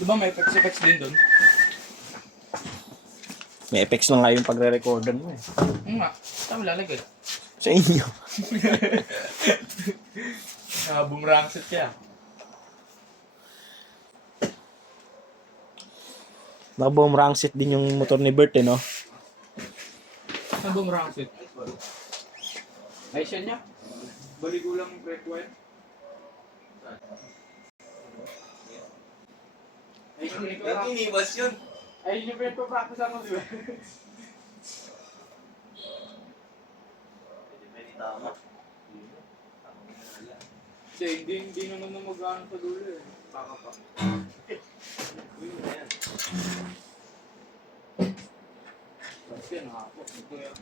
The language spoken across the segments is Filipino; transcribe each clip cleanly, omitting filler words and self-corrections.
Di ba may effects din doon? May effects na nga yung pagre-recordan mo eh. Nga. Saan mo lalagay? Sa inyo. Boomerang set kaya. Naka-boomerang set din yung motor ni Bert eh, no? Saan boomerang set? Ay, siya niya. Baligo lang yung brake wire. Ay, Iniwas yun. ay, yung brake practice ako, di ba? Pwede tama. Hindi naman na mag-ano sa dulo eh. Baka pa. Kasi nakako. Ito yan.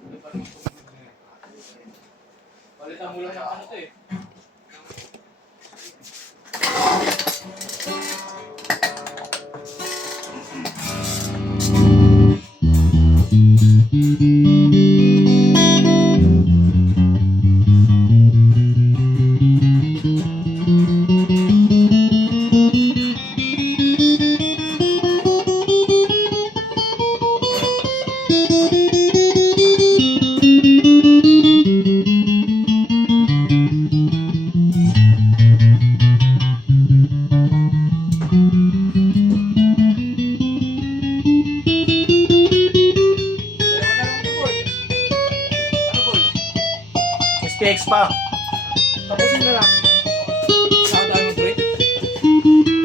Ano pa naman pumunod na yan? Palitan mo lang ng ano to eh. SPX pa. Tapusin na lang. Saka tayo mag-break.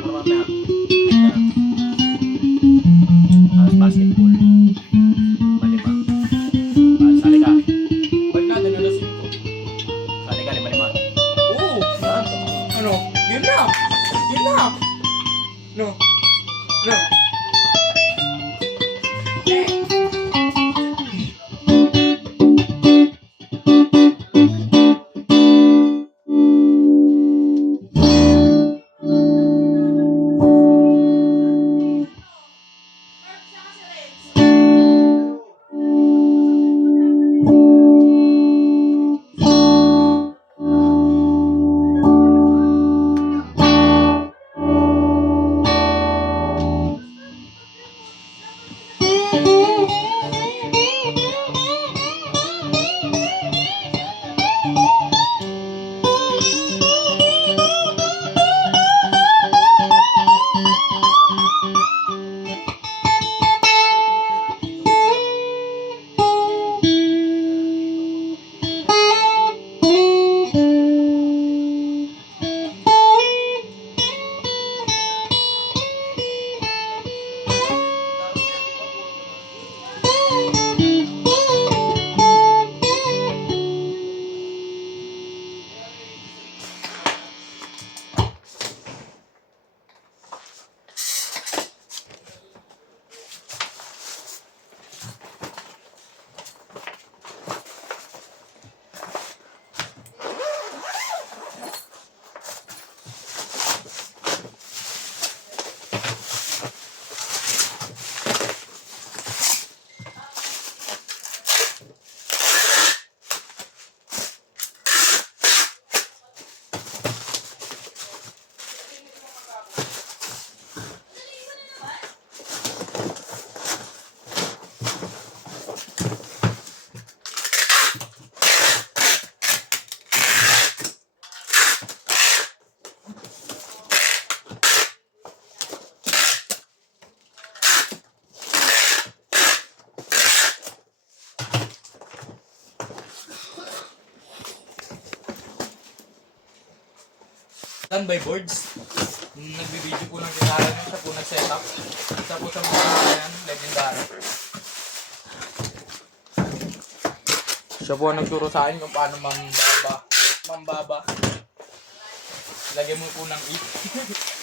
Para mamaya. Tapos basketball. Malima. Sali ka. Ba't natin nalasin ko? Sali ka, lima-lima. Oo! Ano? Game na! Game na! No? No? Standby boards. Nagbibideo po ng gitara niya. Siya po nag-setup. Isa po sa mga yan, legendary. Siya po ang nagturo sa akin kung paano mambaba. Lagyan mo po ng 8.